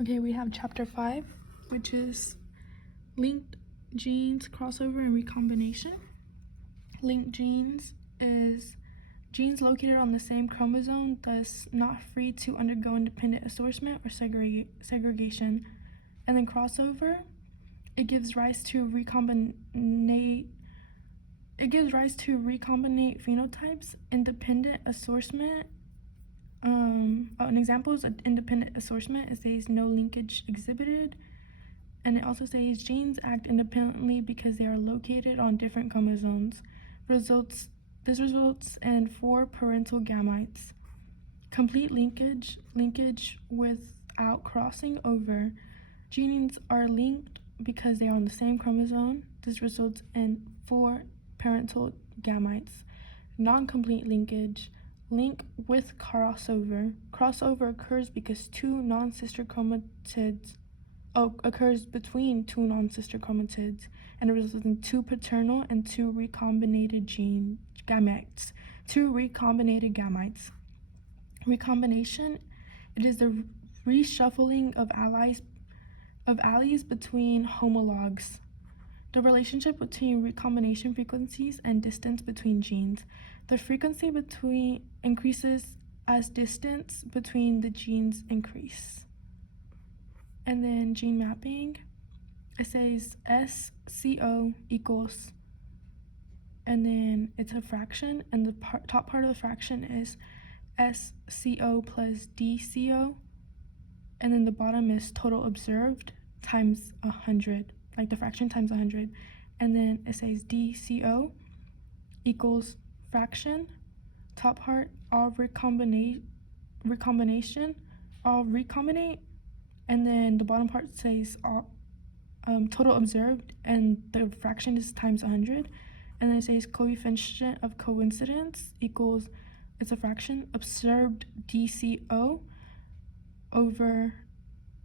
Okay, we have chapter 5, which is linked genes, crossover, and recombination. Linked genes is genes located on the same chromosome, thus not free to undergo independent assortment or segregation. And then crossover, it gives rise to recombinate phenotypes, independent assortment. An example is an independent assortment. It says no linkage exhibited, and it also says genes act independently because they are located on different chromosomes. This results in 4 parental gametes. Complete linkage without crossing over. Genes are linked because they are on the same chromosome. This results in 4 parental gametes. Non-complete linkage. Link with crossover. Crossover occurs because occurs between 2 non-sister chromatids, and it results in 2 paternal and 2 recombinated gametes. 2 recombinated gametes. Recombination, it is the reshuffling of alleles between homologs. The relationship between recombination frequencies and distance between genes. The frequency increases as distance between the genes increase. And then gene mapping, it says SCO equals, and then it's a fraction, and the top part of the fraction is SCO plus DCO, and then the bottom is total observed times 100, like the fraction times 100, and then it says DCO equals fraction, top part all recombinate, and then the bottom part says total observed, and the fraction is times 100, and then it says coefficient of coincidence equals, it's a fraction, observed DCO over,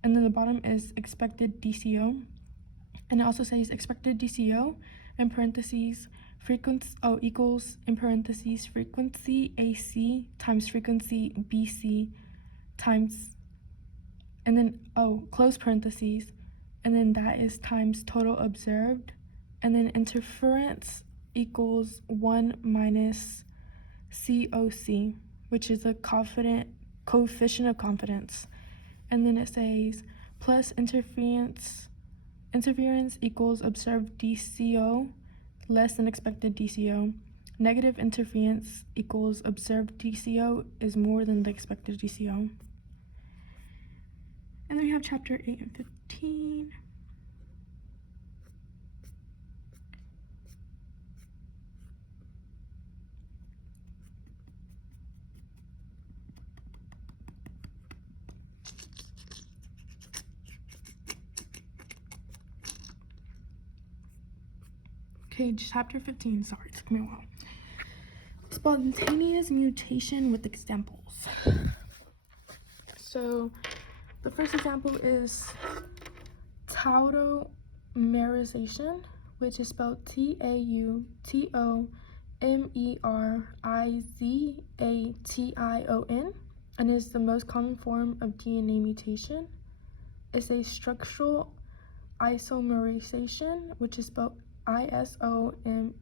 and then the bottom is expected DCO, and it also says expected DCO in parentheses equals in parentheses frequency AC times frequency BC times, and then close parentheses, and then that is times total observed, and then interference equals 1 minus COC, which is a coefficient of confidence, and then it says plus interference equals observed DCO less than expected DCO. Negative interference equals observed DCO is more than the expected DCO. And then we have chapter 8 and 15. Okay, chapter 15, sorry, it took me a while. Spontaneous mutation with examples. So the first example is tautomerization, which is spelled TAUTOMERIZATION, and is the most common form of DNA mutation. It's a structural isomerization, which is spelled ISOMERIZATION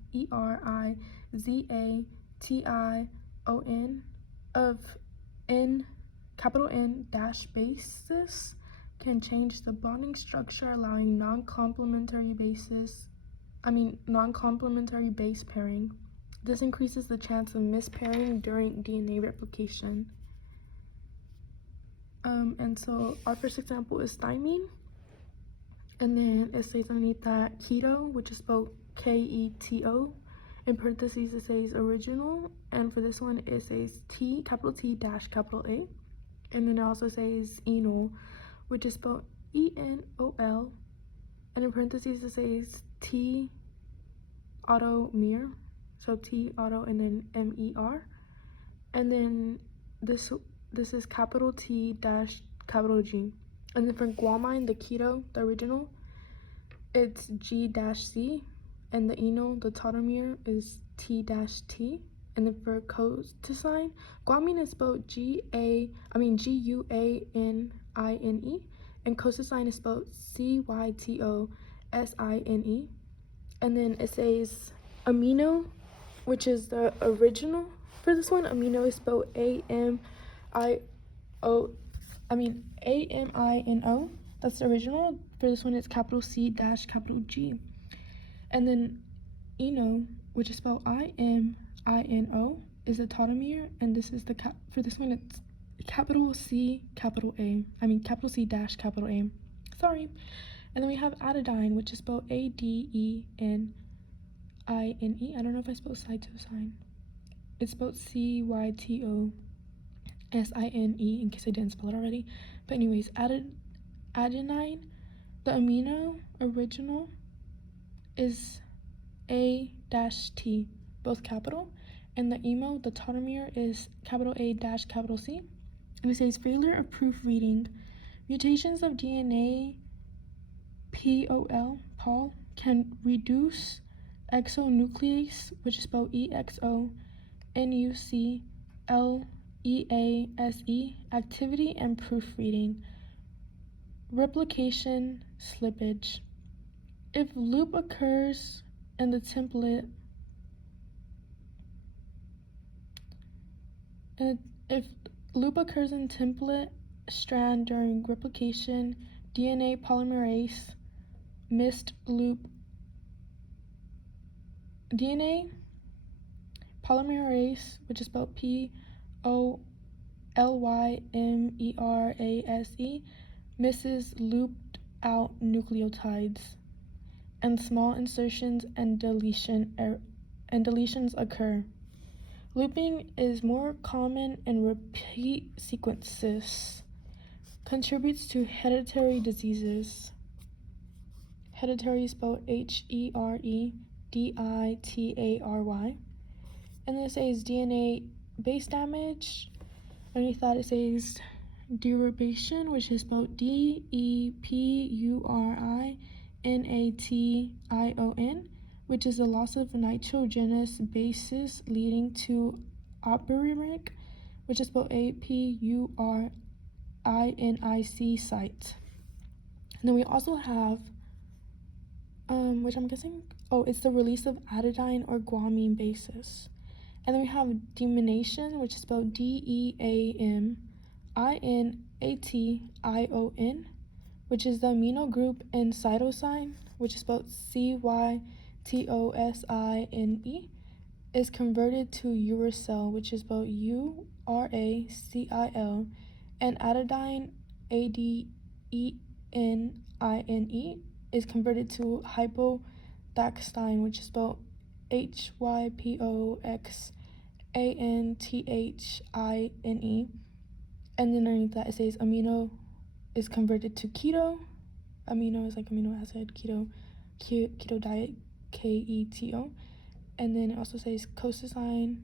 of capital N dash bases can change the bonding structure, allowing non-complementary base pairing. This increases the chance of mispairing during DNA replication. And so our first example is thymine, and then it says underneath that keto, which is spelled KETO. In parentheses, it says original, and for this one, it says capital T dash capital A. And then it also says enol, which is spelled ENOL, and in parentheses, it says T auto-mer, so T auto and then MER. And then this is capital T dash capital G. And then for guanine, the keto, the original, it's G-C, and the enol, the tautomer, is T-T. And then for cosine, guanine is spelled Guanine, and cosine is spelled cytosine. And then it says amino, which is the original for this one. Amino is spelled AMINO. That's the original. For this one, it's capital C dash capital G. And then ino, which is spelled IMINO, is a tautomere, and this is for this one it's capital C capital A. Capital C dash capital A. Sorry. And then we have adenine, which is spelled ADENINE. I don't know if I spelled cytosine. It's spelled CYTOSINE, in case I didn't spell it already. But anyways, adenine, the amino original is A-T, both capital, and the emo, the tautomere, is capital A dash capital C. And it says failure of proofreading. Mutations of DNA POL can reduce exonuclease, which is spelled EXONUCLEASE, activity and proofreading. Replication slippage. If loop occurs in the template, strand during replication, DNA polymerase missed loop. DNA polymerase, which is spelled POLYMERASE, misses looped out nucleotides, and small insertions and deletions occur. Looping is more common in repeat sequences. Contributes to hereditary diseases. Hereditary is spelled HEREDITARY. And then it says DNA base damage. Underneath that it says derivation, which is spelled DEPURINATION, which is the loss of nitrogenous bases leading to operic, which is spelled APURINIC site. And then we also have, which I'm guessing, it's the release of adenine or guanine bases. And then we have deamination, which is spelled DEAMINATION, which is the amino group in cytosine, which is spelled CYTOSINE, is converted to uracil, which is spelled URACIL, and adenine, ADENINE, is converted to hypoxanthine, which is spelled HYPOXANTHINE. And then underneath that it says amino is converted to keto. Amino is like amino acid, keto diet, KETO. And then it also says cosine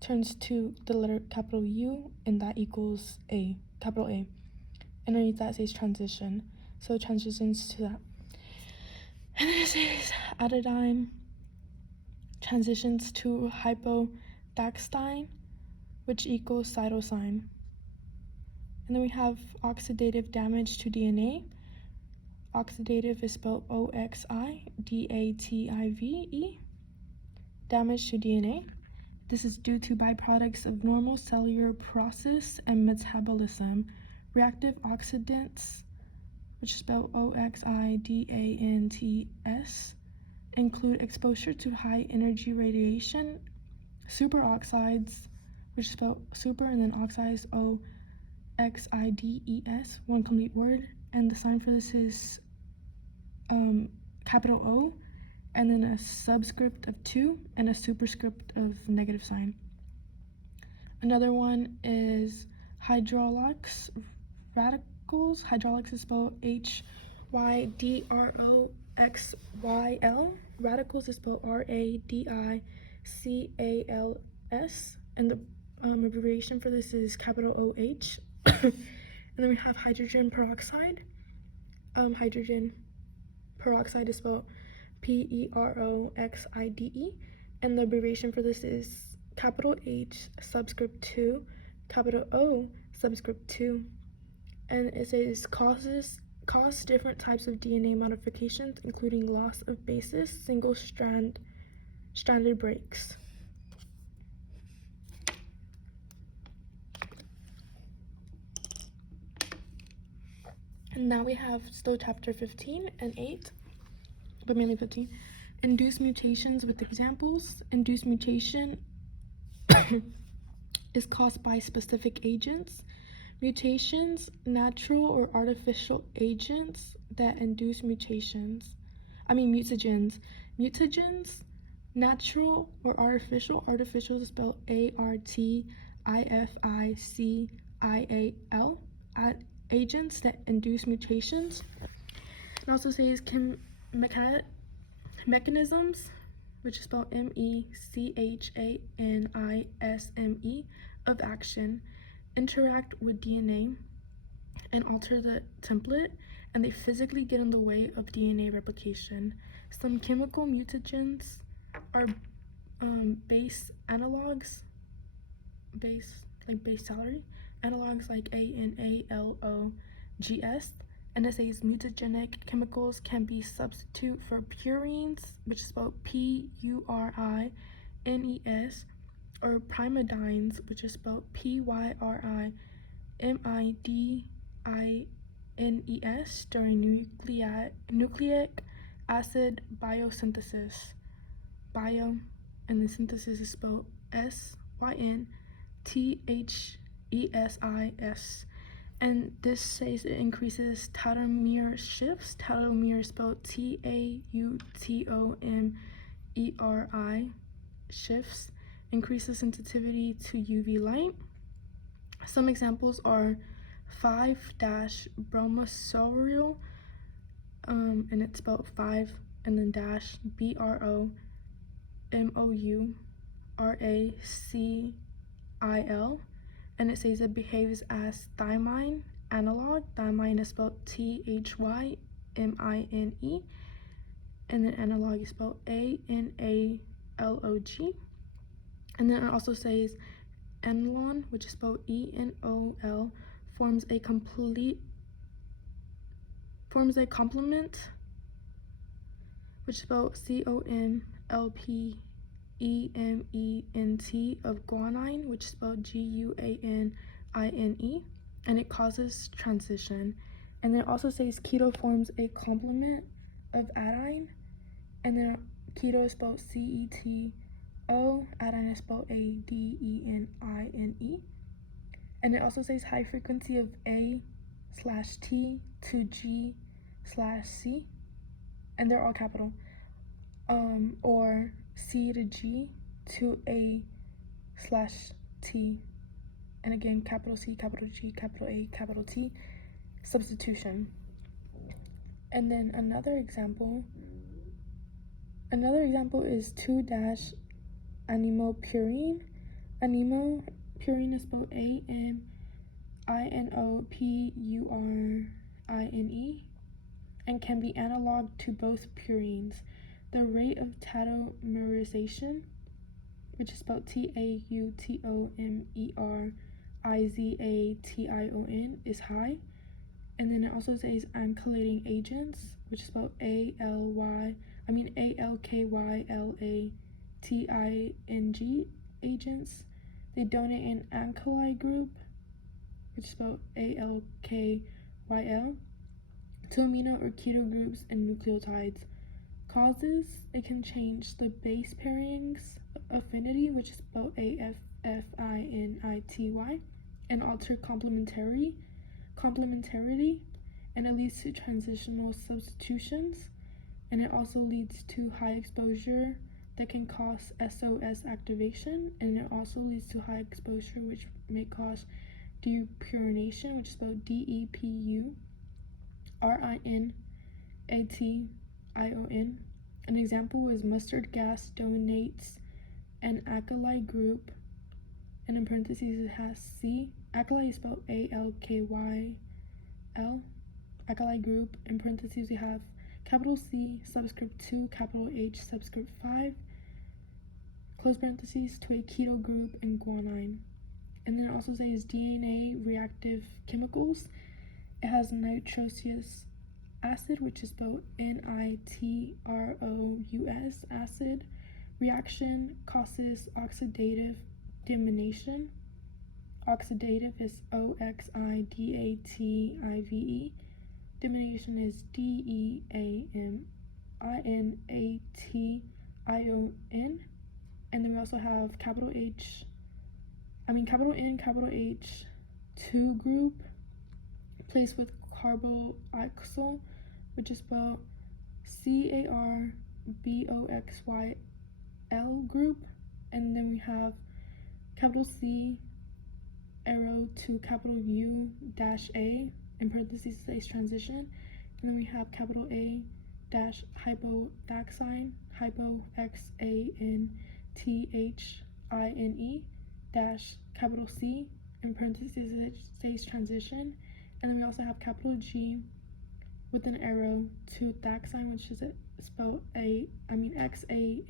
turns to the letter capital U, and that equals A, capital A. And underneath that it says transition, so it transitions to that. And then it says adenine transitions to hypoxanthine, which equals cytosine. And then we have oxidative damage to DNA. Oxidative is spelled OXIDATIVE. Damage to DNA. This is due to byproducts of normal cellular process and metabolism. Reactive oxidants, which is spelled OXIDANTS, include exposure to high energy radiation, superoxides, which is spelled super and then oxides, OXIDES, one complete word, and the sign for this is capital O, and then a subscript of 2 and a superscript of negative sign. Another one is hydroxyl radicals. Hydroxyl is spelled HYDROXYL. Radicals is spelled RADICALS, and the abbreviation for this is capital OH. And then we have hydrogen peroxide. Hydrogen peroxide is spelled PEROXIDE, and the abbreviation for this is capital H subscript 2, capital O subscript 2, and it says cause different types of DNA modifications, including loss of bases, stranded breaks. And now we have still chapter 15 and 8, but mainly 15. Induced mutations with examples. Induced mutation is caused by specific agents. Mutations, natural or artificial agents that induce mutations. Mutagens. Mutagens, natural or artificial. Artificial is spelled artificial. Agents that induce mutations. It also says mechanisms, which is spelled mechanisme, of action, interact with DNA and alter the template, and they physically get in the way of DNA replication. Some chemical mutagens are base analogs, base salary, analogs like ANALOGS, and it says mutagenic chemicals can be substitute for purines, which is spelled PURINES, or pyrimidines, which is spelled PYRIMIDINES, during nucleic acid biosynthesis. Bio, and the synthesis is spelled SYNTHESIS. And this says it increases telomere shifts. Telomere is spelled TAUTOMERI, shifts, increases sensitivity to UV light. Some examples are 5-bromosoril, and it's spelled 5 and then dash BROMOURACIL, and it says it behaves as thymine analog. Thymine is spelled THYMINE, and then analog is spelled ANALOG. And then it also says enolon, which is spelled ENOL, forms a complement, which is spelled COMLPEMENT, of guanine, which is spelled GUANINE, and it causes transition. And then it also says keto forms a complement of adenine, and then keto is spelled CETO, adenine is spelled ADENINE. And it also says high frequency of A/T to G/C, and they're all capital, or C to G to A/T, and again capital C, capital G, capital A, capital T, substitution. And then another example is 2-animopurine. Animopurine is spelled ANINOPURINE, and can be analog to both purines. The rate of tautomerization, which is spelled TAUTOMERIZATION, is high. And then it also says alkylating agents, which is spelled ALKYLATING agents. They donate an alkali group, which is spelled ALKYL, to amino or keto groups and nucleotides. Causes: it can change the base pairings affinity, which is spelled AFFINITY, and alter complementarity, and it leads to transitional substitutions, and it also leads to high exposure that can cause SOS activation, and it also leads to high exposure which may cause depurination, which is spelled DEPURINATION. An example is mustard gas donates an alkali group, and in parentheses it has C. Alkali is spelled ALKYL. Alkali group, in parentheses we have capital C subscript 2, capital H subscript 5, close parentheses, to a keto group and guanine. And then it also says DNA reactive chemicals. it has nitrous acid, which is spelled nitrous acid. Reaction causes oxidative deamination. Oxidative is oxidative. Deamination is deamination. And then we also have capital N, capital H, 2 group placed with carboxyl, which is spelled carboxyl group. And then we have capital C arrow to capital U dash A in parentheses says transition. And then we have capital A dash hypoxanthine dash capital C in parentheses it says transition. And then we also have capital G with an arrow to xanthine, which is spelled xanthine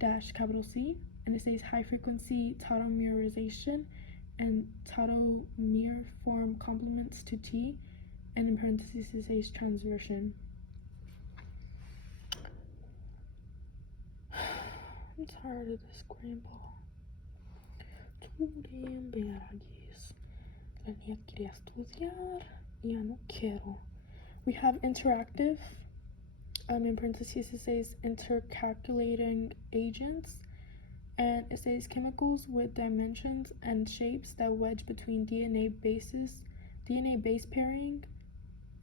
dash capital C, and it says high frequency tautomerization, and tautomer form complements to T, and in parentheses it says transversion. I'm tired of this scramble. Too damn bad, I guess. La niña quería estudiar, ya no quiero. We have interactive. In parentheses it says intercalculating agents, and it says chemicals with dimensions and shapes that wedge between DNA base pairing,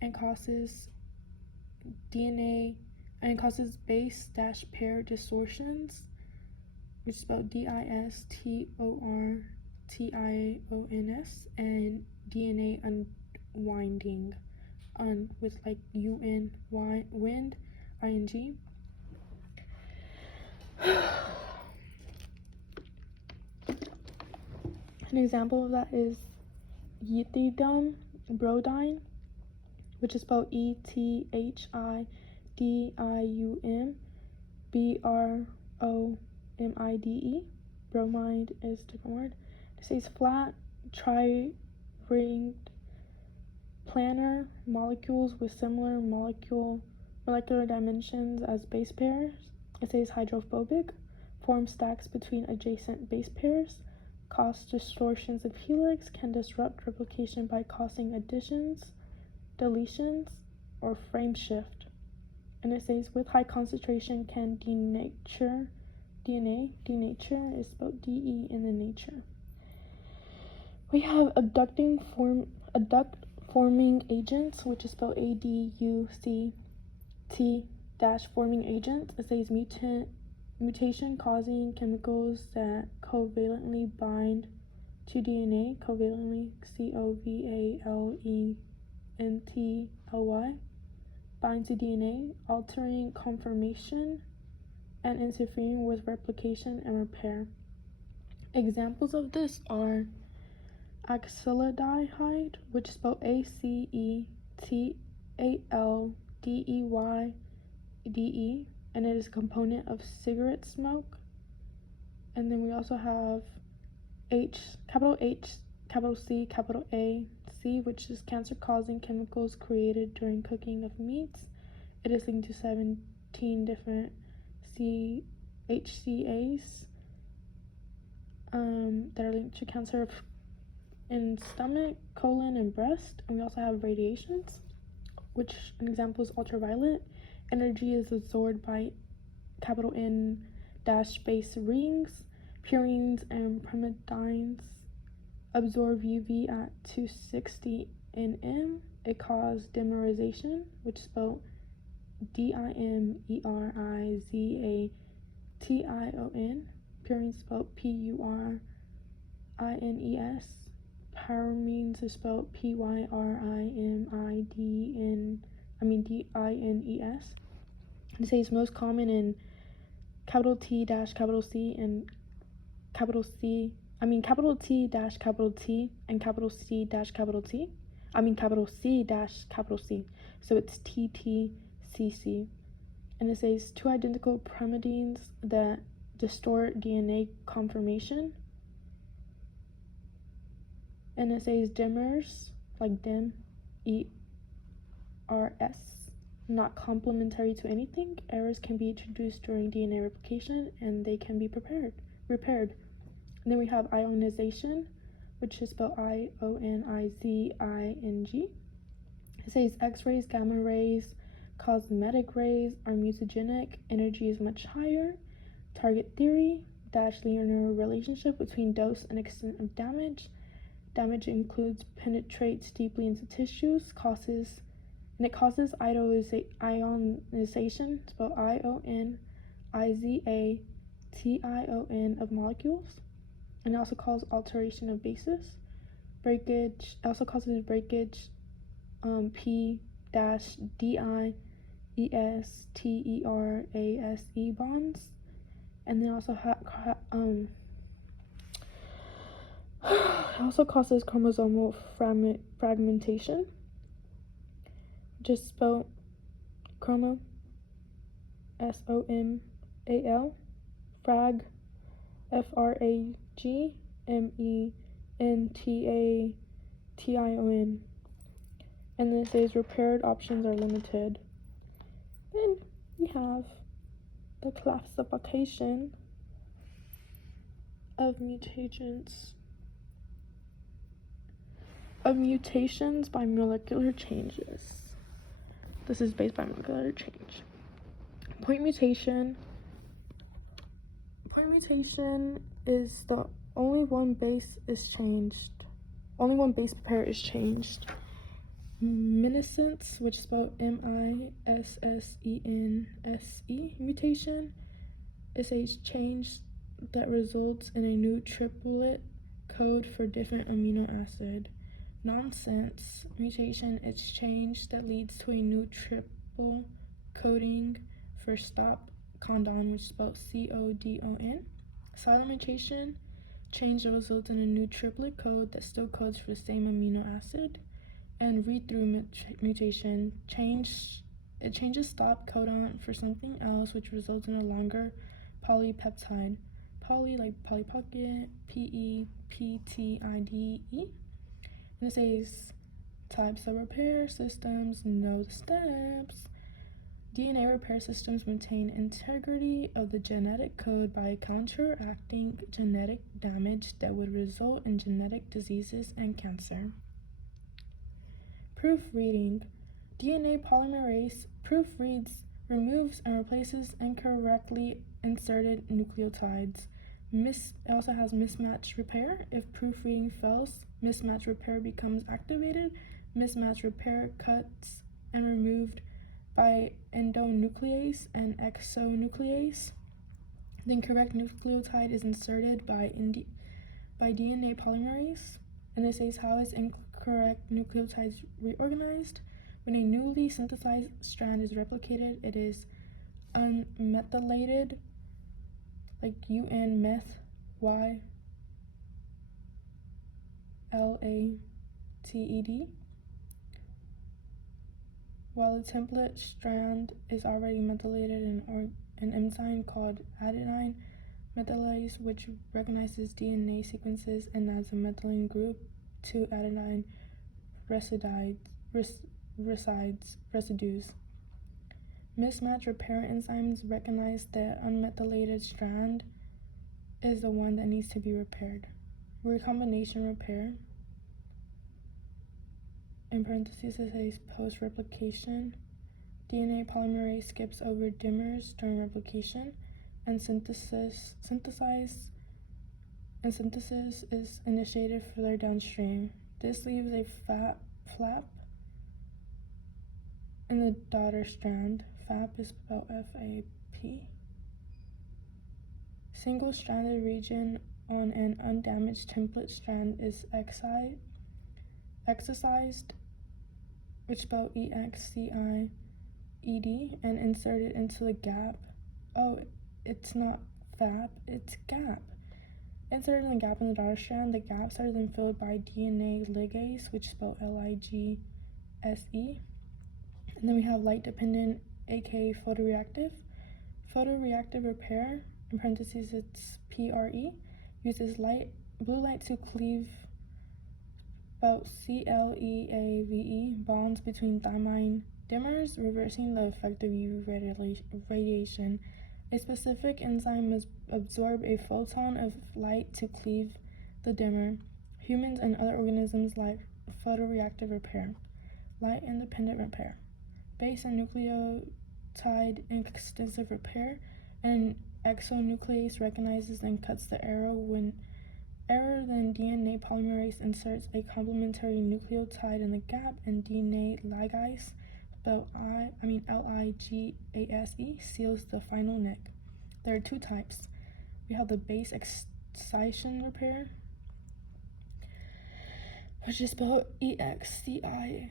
and causes base dash pair distortions, which is spelled distortions, and DNA unwinding, with like wind, ing. An example of that is ethidine bromide, which is spelled ethidine bromide. Bromide is a different word. It says flat tri-ringed planar molecules with similar molecular dimensions as base pairs. It says hydrophobic, form stacks between adjacent base pairs, cause distortions of helix, can disrupt replication by causing additions, deletions, or frame shift. And it says with high concentration can denature DNA. Denature is spelled DE in the nature. We have adduct forming agents, which is spelled ADUCT dash forming agents. It says mutation causing chemicals that covalently bind to DNA, covalently COVALENTLY bind to DNA, altering conformation and interfering with replication and repair. Examples of this are acetyldehyde, which is spelled ACETALDEYDE, and it is a component of cigarette smoke. And then we also have capital C, capital A, C, which is cancer-causing chemicals created during cooking of meats. It is linked to 17 different HCAs that are linked to cancer in stomach, colon, and breast. And we also have radiations, which an example is ultraviolet. Energy is absorbed by capital N dash base rings. Purines and pyrimidines absorb UV at 260 nm. It causes dimerization, which is spelled DIMERIZATION. Purines spelled PURINES. Pyrimidines is spelled PYRIMIDINES. It says most common in capital T dash capital C and capital T dash capital T and capital C dash capital T. Capital C dash capital C. So it's TTCC. And it says two identical pyrimidines that distort DNA conformation. And it says dimmers, like dim, ERS, not complementary to anything. Errors can be introduced during DNA replication and they can be repaired. And then we have ionization, which is spelled IONIZING. It says X-rays, gamma rays, cosmetic rays are mutagenic. Energy is much higher. Target theory, linear relationship between dose and extent of damage. Damage includes penetrates deeply into tissues, causes ionization, spelled IONIZATION, of molecules. And it also causes alteration of bases. Breakage also causes breakage, P-DIESTERASE bonds. And then also also causes chromosomal fragmentation, just spelled chromo, SOMAL, frag, FRAGMENTATION. And then it says repaired options are limited. Then we have the classification of mutations by molecular changes. This is based by molecular change. Point mutation is the only one base pair is changed. Missense, which is spelled MISSENSE, mutation is a change that results in a new triplet code for different amino acid. Nonsense mutation is change that leads to a new triple coding for stop codon, which is spelled CODON. Silent mutation, change that results in a new triplet code that still codes for the same amino acid. And read-through mutation, it changes stop codon for something else, which results in a longer polypeptide. Poly, like Polly Pocket, PEPTIDE. And it says types of repair systems, know the steps. DNA repair systems maintain integrity of the genetic code by counteracting genetic damage that would result in genetic diseases and cancer. Proofreading. DNA polymerase proofreads, removes, and replaces incorrectly inserted nucleotides. It also has mismatch repair. If proofreading fails, mismatch repair becomes activated. Mismatch repair cuts and removed by endonuclease and exonuclease. The incorrect nucleotide is inserted by DNA polymerase. And it says how is incorrect nucleotides reorganized. When a newly synthesized strand is replicated, it is unmethylated, like UNMETH, YLATED, while a template strand is already methylated in an enzyme called adenine methylase, which recognizes DNA sequences and adds a methylene group to adenine residues. Mismatch repair enzymes recognize that unmethylated strand is the one that needs to be repaired. Recombination repair, in parentheses it says post-replication. DNA polymerase skips over dimers during replication, and synthesis is initiated further downstream. This leaves a flap in the daughter strand. FAP is spelled FAP. Single-stranded region on an undamaged template strand is excised, which is spelled EXCIED, and inserted into the gap. Oh, it's not FAP, it's gap. Inserted in the gap in the daughter strand, the gaps are then filled by DNA ligase, which is spelled LIGSE. And then we have light-dependent, aka photoreactive. Photoreactive repair, in parentheses it's PRE, uses blue light to cleave About CLEAVE bonds between thymine dimers, reversing the effect of UV radiation. A specific enzyme must absorb a photon of light to cleave the dimmer. Humans and other organisms like photoreactive repair, light-independent repair, base and nucleotide extensive repair. An exonuclease recognizes and cuts the error when then DNA polymerase inserts a complementary nucleotide in the gap, and DNA ligase, spelled LIGASE, seals the final nick. There are two types. We have the base excision repair, which is spelled EXCISION.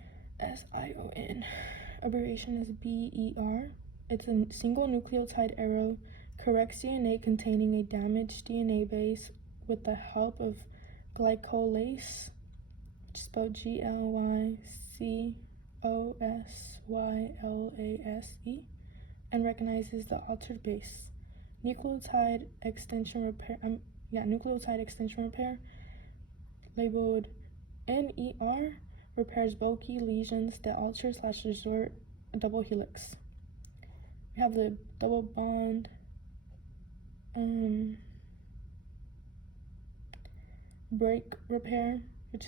Abbreviation is BER. It's a single nucleotide arrow, corrects DNA containing a damaged DNA base with the help of glycolase, which is spelled GLYCOSYLASE, and recognizes the altered base. Nucleotide extension repair, labeled NER, repairs bulky lesions that alter/resort a double helix. We have the double bond break repair, which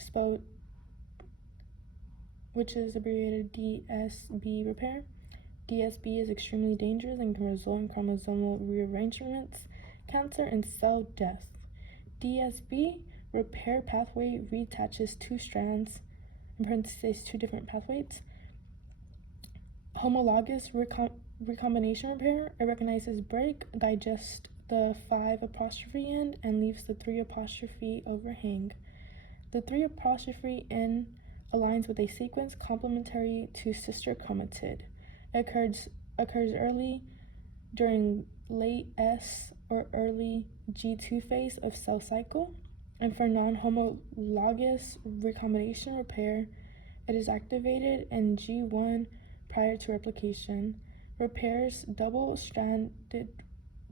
is abbreviated DSB repair. DSB is extremely dangerous and can result in chromosomal rearrangements, cancer, and cell death. DSB repair pathway reattaches two strands, in parentheses, two different pathways. Homologous recombination repair, it recognizes break, digests the 5' end, and leaves the 3' overhang. The 3' end aligns with a sequence complementary to sister chromatid. It occurs early during late S or early G2 phase of cell cycle. And for non-homologous recombination repair, it is activated in G1 prior to replication. Repairs double-stranded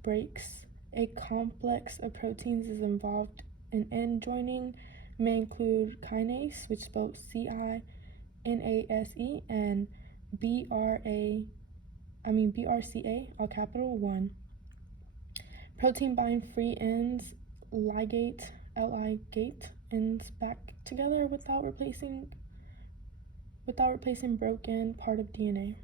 breaks. A complex of proteins is involved in end joining, may include kinase, which is spelled CINASE, and BRCA, all capital 1. Protein bind free ends, ligate ends back together without replacing broken part of DNA.